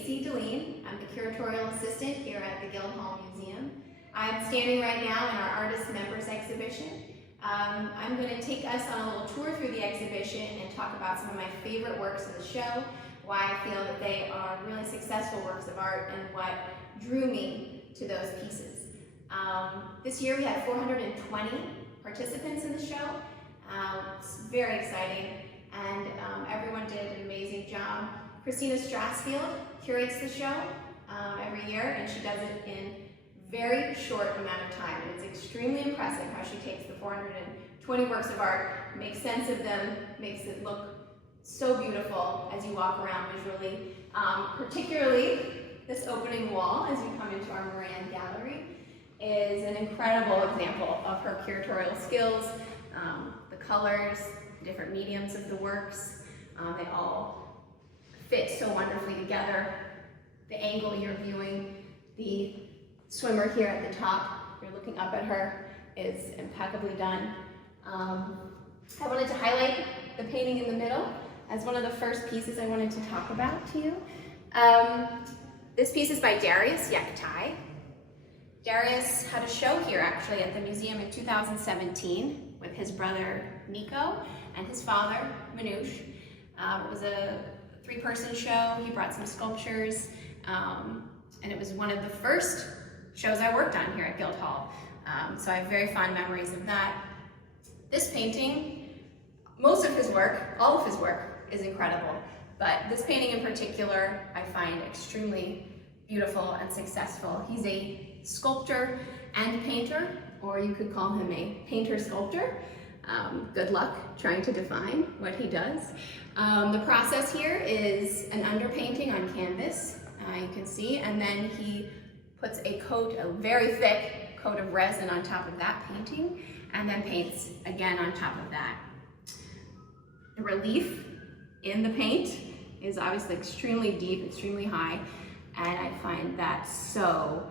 Stacy Dalene. I'm the curatorial assistant here at the Guildhall Museum. I'm standing right now in our Artist Members exhibition. I'm going to take us on a little tour through the exhibition and talk about some of my favorite works of the show, why I feel that they are really successful works of art, and what drew me to those pieces. This year we had 420 participants in the show. It's very exciting, and everyone did an amazing job. Christina Strassfield curates the show every year, and she does it in very short amount of time. And it's extremely impressive how she takes the 420 works of art, makes sense of them, makes it look so beautiful as you walk around visually. Particularly this opening wall as you come into our Moran Gallery is an incredible example of her curatorial skills. The colors, different mediums of the works, they all fit so wonderfully together. The angle you're viewing, the swimmer here at the top, you're looking up at her, is impeccably done. I wanted to highlight the painting in the middle as one of the first pieces I wanted to talk about to you. This piece is by Darius Yektai. Darius had a show here actually at the museum in 2017 with his brother Nico and his father Manoush. It was a three-person show. He brought some sculptures, and it was one of the first shows I worked on here at Guildhall. So I have very fond memories of that. This painting, most of his work, all of his work is incredible, but this painting in particular I find extremely beautiful and successful. He's a sculptor and painter, or you could call him a painter-sculptor. Good luck trying to define what he does. The process here is an underpainting on canvas, you can see, and then he puts a coat, a very thick coat of resin on top of that painting, and then paints again on top of that. The relief in the paint is obviously extremely deep, extremely high, and I find that so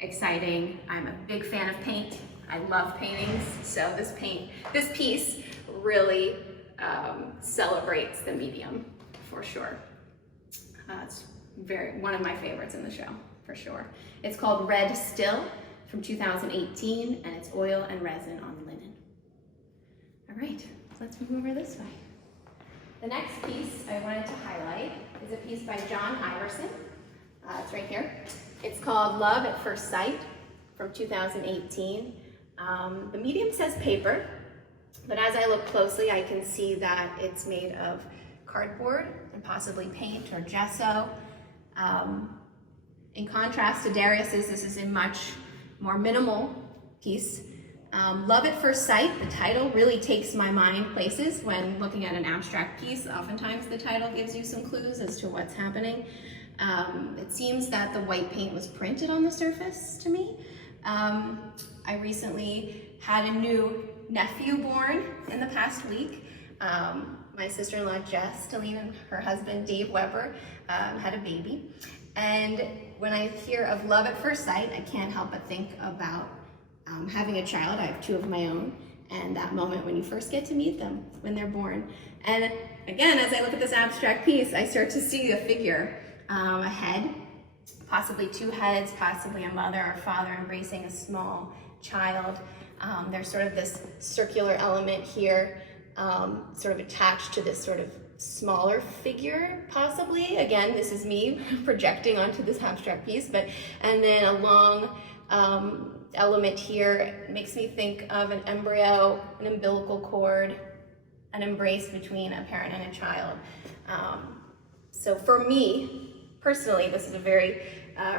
exciting. I'm a big fan of paint. I love paintings, so this piece really celebrates the medium for sure. It's one of my favorites in the show, for sure. It's called Red Still from 2018, and it's oil and resin on linen. All right, let's move over this way. The next piece I wanted to highlight is a piece by John Iverson. It's right here. It's called Love at First Sight from 2018. The medium says paper, but as I look closely, I can see that it's made of cardboard and possibly paint or gesso. In contrast to Darius's, this is a much more minimal piece. Love at First Sight, the title really takes my mind places when looking at an abstract piece. Oftentimes the title gives you some clues as to what's happening. It seems that the white paint was printed on the surface to me. I recently had a new nephew born in the past week. My sister-in-law Jess Dalene and her husband Dave Weber had a baby. And when I hear of Love at First Sight, I can't help but think about having a child. I have two of my own, and that moment when you first get to meet them when they're born. And again, as I look at this abstract piece, I start to see a figure, a head, possibly two heads, possibly a mother or father embracing a small child. There's sort of this circular element here, sort of attached to this sort of smaller figure, possibly. Again, this is me projecting onto this abstract piece, and then a long element here makes me think of an embryo, an umbilical cord, an embrace between a parent and a child. So for me, personally, this is a very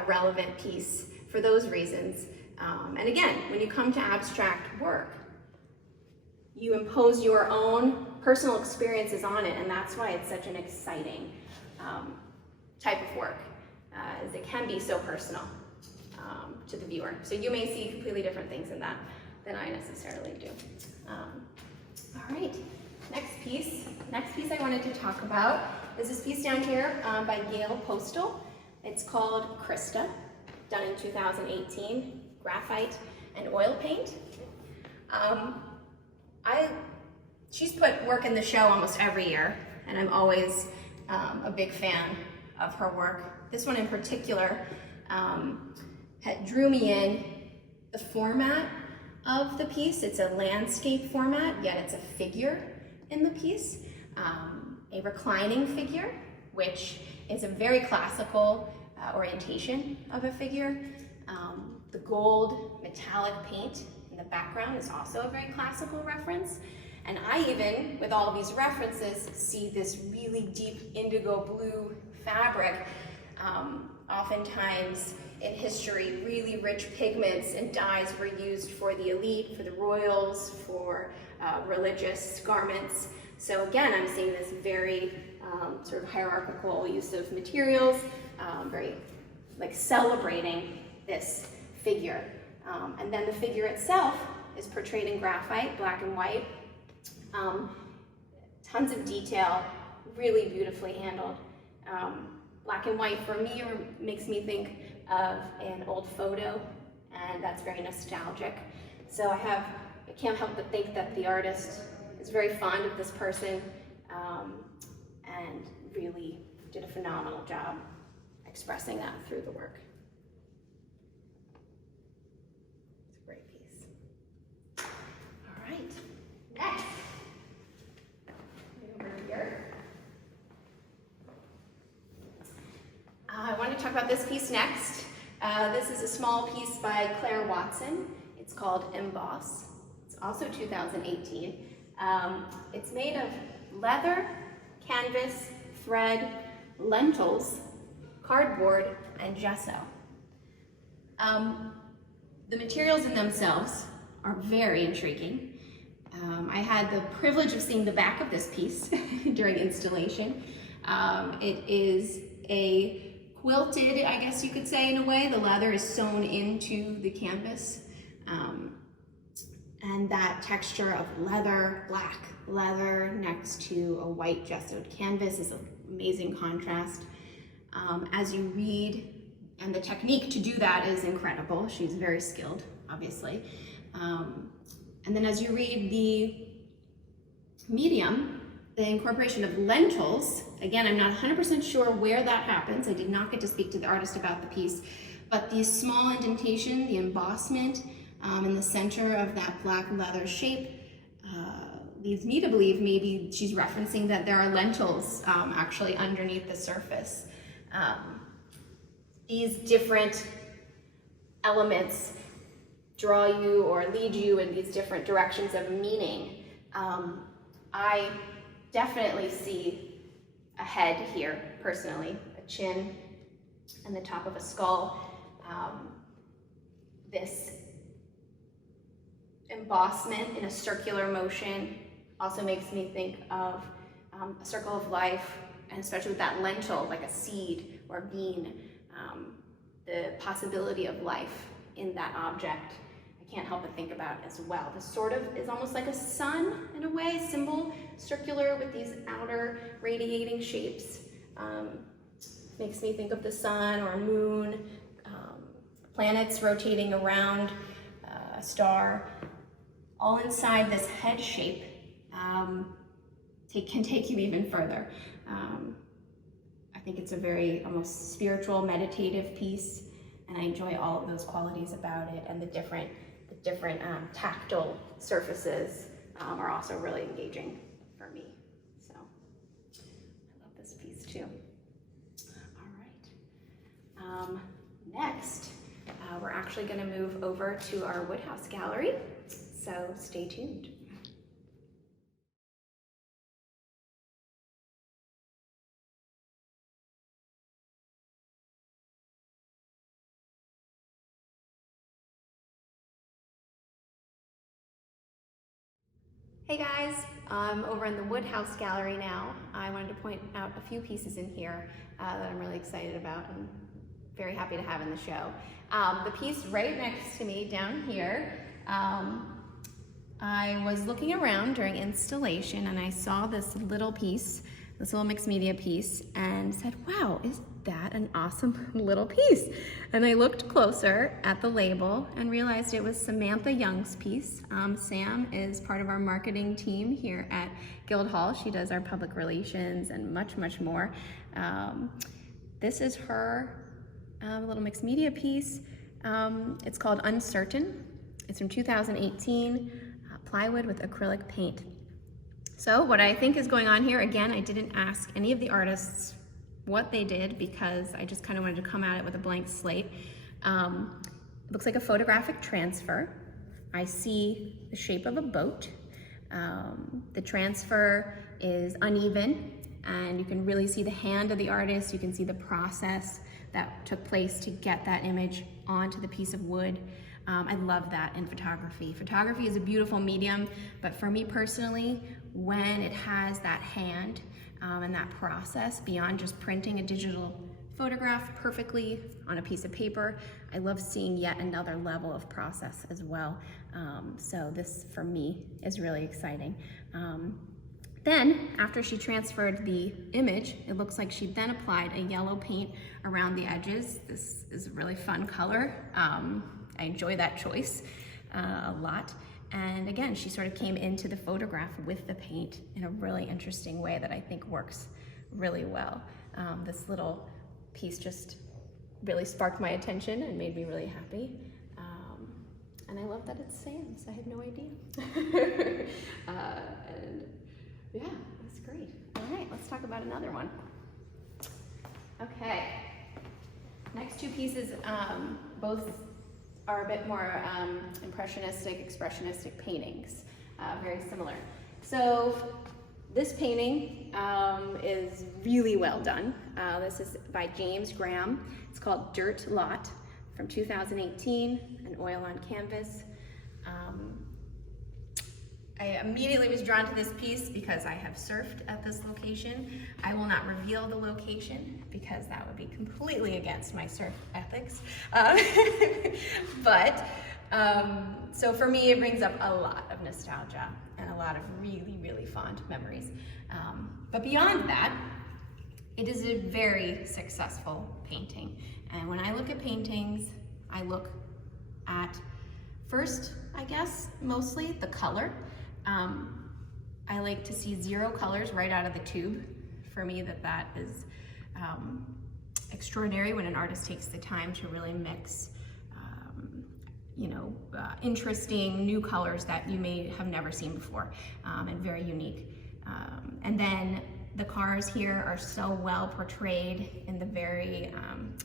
relevant piece for those reasons. And again, when you come to abstract work, you impose your own personal experiences on it, and that's why it's such an exciting type of work, as it can be so personal to the viewer. So you may see completely different things in that than I necessarily do. All right, next piece I wanted to talk about is this piece down here by Gail Postal. It's called Krista, done in 2018, graphite and oil paint. She's put work in the show almost every year, and I'm always a big fan of her work. This one in particular drew me in. The format of the piece, it's a landscape format, yet it's a figure in the piece, a reclining figure, which is a very classical orientation of a figure. The gold metallic paint in the background is also a very classical reference. And I even, with all of these references, see this really deep indigo blue fabric. Oftentimes in history, really rich pigments and dyes were used for the elite, for the royals, for religious garments. So again, I'm seeing this very sort of hierarchical use of materials, very like celebrating this figure. And then the figure itself is portrayed in graphite, black and white. Tons of detail, really beautifully handled. Black and white for me makes me think of an old photo, and that's very nostalgic. So I can't help but think that the artist is very fond of this person and really did a phenomenal job expressing that through the work. It's a great piece. All right, next. Over here. I want to talk about this piece next. This is a small piece by Claire Watson. It's called Emboss. It's also 2018. It's made of leather, canvas, thread, lentils, cardboard, and gesso. The materials in themselves are very intriguing. I had the privilege of seeing the back of this piece during installation. It is a quilted, I guess you could say, in a way. The leather is sewn into the canvas. And that texture of leather, black leather next to a white gessoed canvas is an amazing contrast. As you read, and the technique to do that is incredible. She's very skilled, obviously. And then as you read the medium, the incorporation of lentils, again, I'm not 100% sure where that happens. I did not get to speak to the artist about the piece, but the small indentation, the embossment in the center of that black leather shape leads me to believe maybe she's referencing that there are lentils actually underneath the surface. These different elements draw you or lead you in these different directions of meaning. I definitely see a head here, personally, a chin and the top of a skull. This embossment in a circular motion also makes me think of a circle of life, and especially with that lentil, like a seed or a bean, the possibility of life in that object. I can't help but think about as well. This sort of is almost like a sun in a way, symbol, circular with these outer radiating shapes. Makes me think of the sun or a moon, planets rotating around a star, all inside this head shape. Can take you even further. I think it's a very almost spiritual, meditative piece, and I enjoy all of those qualities about it, and the different tactile surfaces are also really engaging for me. So I love this piece too. All right. Next, we're actually going to move over to our Woodhouse gallery, so stay tuned. Hey guys, I'm over in the Woodhouse gallery now. I wanted to point out a few pieces in here that I'm really excited about and very happy to have in the show. The piece right next to me down here, I was looking around during installation and I saw this little piece, this little mixed media piece, and said, wow, is that an awesome little piece? And I looked closer at the label and realized it was Samantha Young's piece. Sam is part of our marketing team here at Guildhall. She does our public relations and much, much more. This is her little mixed media piece. It's called Uncertain. It's from 2018, plywood with acrylic paint. So what I think is going on here, again, I didn't ask any of the artists what they did because I just kind of wanted to come at it with a blank slate. It looks like a photographic transfer. I see the shape of a boat. The transfer is uneven, and you can really see the hand of the artist. You can see the process that took place to get that image onto the piece of wood. I love that in photography. Photography is a beautiful medium, but for me personally, when it has that hand and that process beyond just printing a digital photograph perfectly on a piece of paper, I love seeing yet another level of process as well. So this, for me, is really exciting. Then, after she transferred the image, it looks like she then applied a yellow paint around the edges. This is a really fun color. I enjoy that choice a lot. And again, she sort of came into the photograph with the paint in a really interesting way that I think works really well. This little piece just really sparked my attention and made me really happy. And I love that it's Sam's. I had no idea. And yeah, that's great. All right, let's talk about another one. Okay, next two pieces, both are a bit more impressionistic, expressionistic paintings, very similar. So this painting is really well done. This is by James Graham. It's called Dirt Lot from 2018, an oil on canvas. I immediately was drawn to this piece because I have surfed at this location. I will not reveal the location because that would be completely against my surf ethics. So for me, it brings up a lot of nostalgia and a lot of really, really fond memories. But beyond that, it is a very successful painting. And when I look at paintings, I look at, first, I guess, mostly the color. I like to see zero colors right out of the tube. For me, that is extraordinary when an artist takes the time to really mix interesting new colors that you may have never seen before, and very unique. And then the cars here are so well portrayed in the very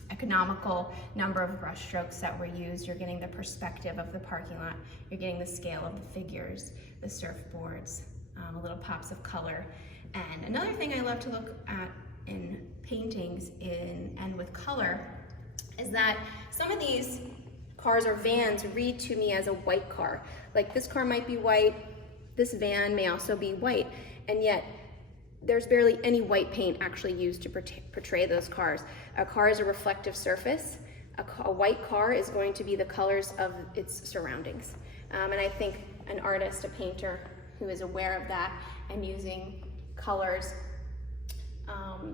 economical number of brush strokes that were used. You're getting the perspective of the parking lot, you're getting the scale of the figures, the surfboards, little pops of color. And another thing I love to look at in paintings and with color is that some of these cars or vans read to me as a white car. Like this car might be white, this van may also be white, and yet there's barely any white paint actually used to portray those cars. A car is a reflective surface. A white car is going to be the colors of its surroundings. And I think an artist, a painter who is aware of that and using colors,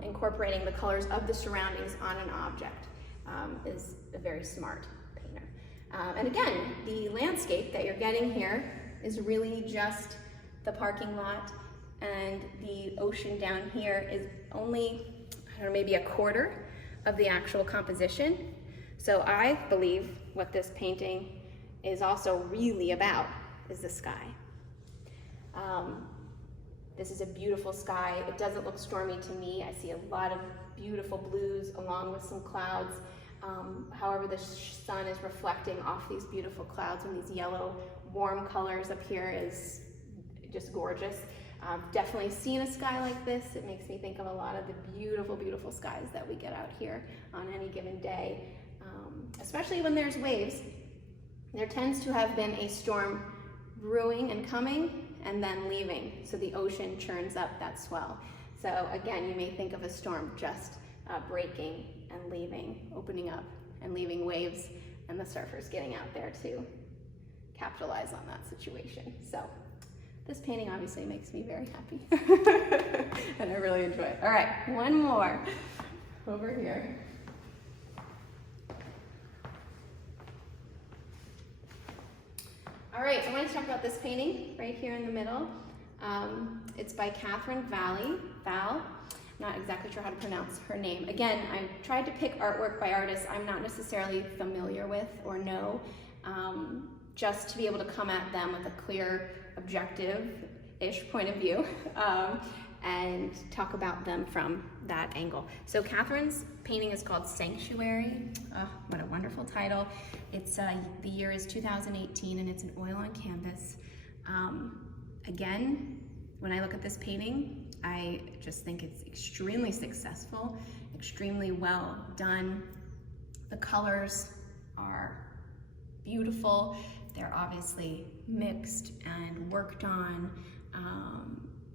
incorporating the colors of the surroundings on an object is a very smart painter. And again, the landscape that you're getting here is really just the parking lot, and the ocean down here is only, I don't know, maybe a quarter of the actual composition. So I believe what this painting is also really about is the sky. This is a beautiful sky. It doesn't look stormy to me. I see a lot of beautiful blues along with some clouds. However, the sun is reflecting off these beautiful clouds, and these yellow, warm colors up here is just gorgeous. Definitely seen a sky like this. It makes me think of a lot of the beautiful, beautiful skies that we get out here on any given day, especially when there's waves. There tends to have been a storm brewing and coming and then leaving, so the ocean churns up that swell. So again, you may think of a storm just breaking and leaving, opening up and leaving waves, and the surfers getting out there to capitalize on that situation. So this painting obviously makes me very happy, and I really enjoy it. All right, one more over here. All right, so I wanted to talk about this painting right here in the middle. It's by Catherine Val. not exactly sure how to pronounce her name. Again, I tried to pick artwork by artists I'm not necessarily familiar with or know, just to be able to come at them with a clear, objective-ish point of view, and talk about them from that angle. So Catherine's painting is called Sanctuary. Oh, what a wonderful title. It's the year is 2018, and it's an oil on canvas. Again, when I look at this painting, I just think it's extremely successful, extremely well done. The colors are beautiful. They're obviously mixed and worked on.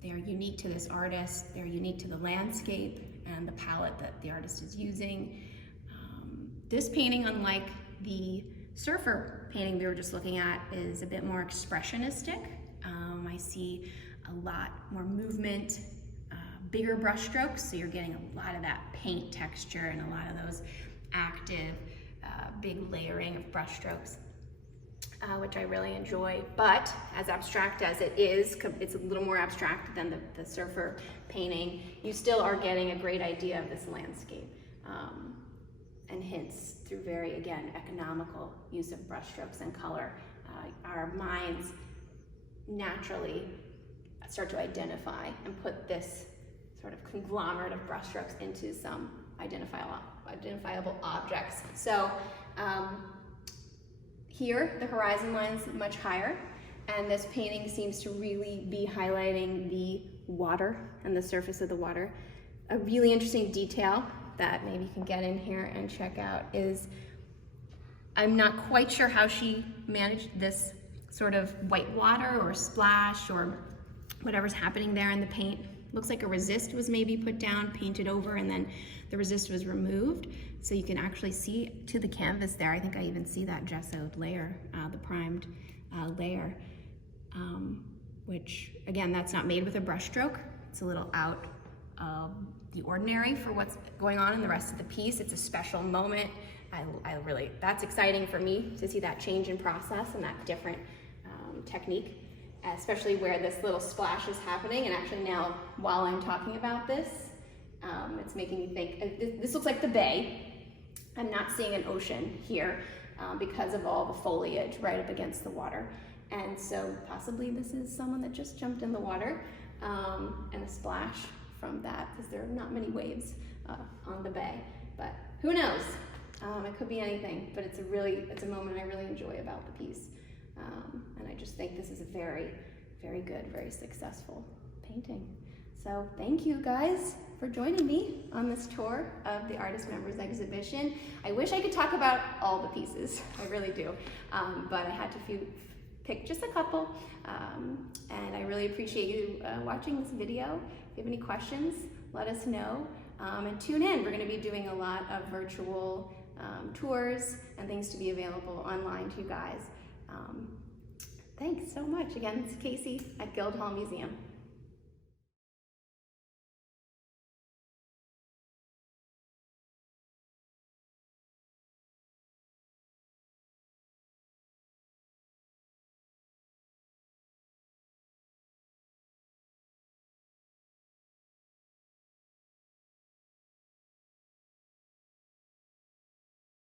They are unique to this artist. They're unique to the landscape and the palette that the artist is using. This painting, unlike the surfer painting we were just looking at, is a bit more expressionistic. I see a lot more movement, bigger brush strokes, so you're getting a lot of that paint texture and a lot of those active, big layering of brush strokes, which I really enjoy. But as abstract as it is, it's a little more abstract than the surfer painting, you still are getting a great idea of this landscape, and hints through very, again, economical use of brush strokes and color. Our minds naturally start to identify and put this sort of conglomerate of brushstrokes into some identifiable objects. So here, the horizon line is much higher, and this painting seems to really be highlighting the water and the surface of the water. A really interesting detail that maybe you can get in here and check out is, I'm not quite sure how she managed this sort of white water or splash or whatever's happening there in the paint. Looks like a resist was maybe put down, painted over, and then the resist was removed. So you can actually see to the canvas there. I think I even see that gessoed layer, the primed layer, which again, that's not made with a brush stroke. It's a little out of the ordinary for what's going on in the rest of the piece. It's a special moment. I really, that's exciting for me to see that change in process and that different technique, especially where this little splash is happening. And actually now, while I'm talking about this, it's making me think, this looks like the bay. I'm not seeing an ocean here because of all the foliage right up against the water. And so possibly this is someone that just jumped in the water, and a splash from that, because there are not many waves on the bay. But who knows? It could be anything, but it's a moment I really enjoy about the piece. And I just think this is a very, very good, very successful painting. So thank you guys for joining me on this tour of the Artist Members Exhibition. I wish I could talk about all the pieces, I really do, but I had to pick just a couple, and I really appreciate you watching this video. If you have any questions, let us know, and tune in. We're going to be doing a lot of virtual tours and things to be available online to you guys. Thanks so much. Again, it's Casey at Guildhall Museum.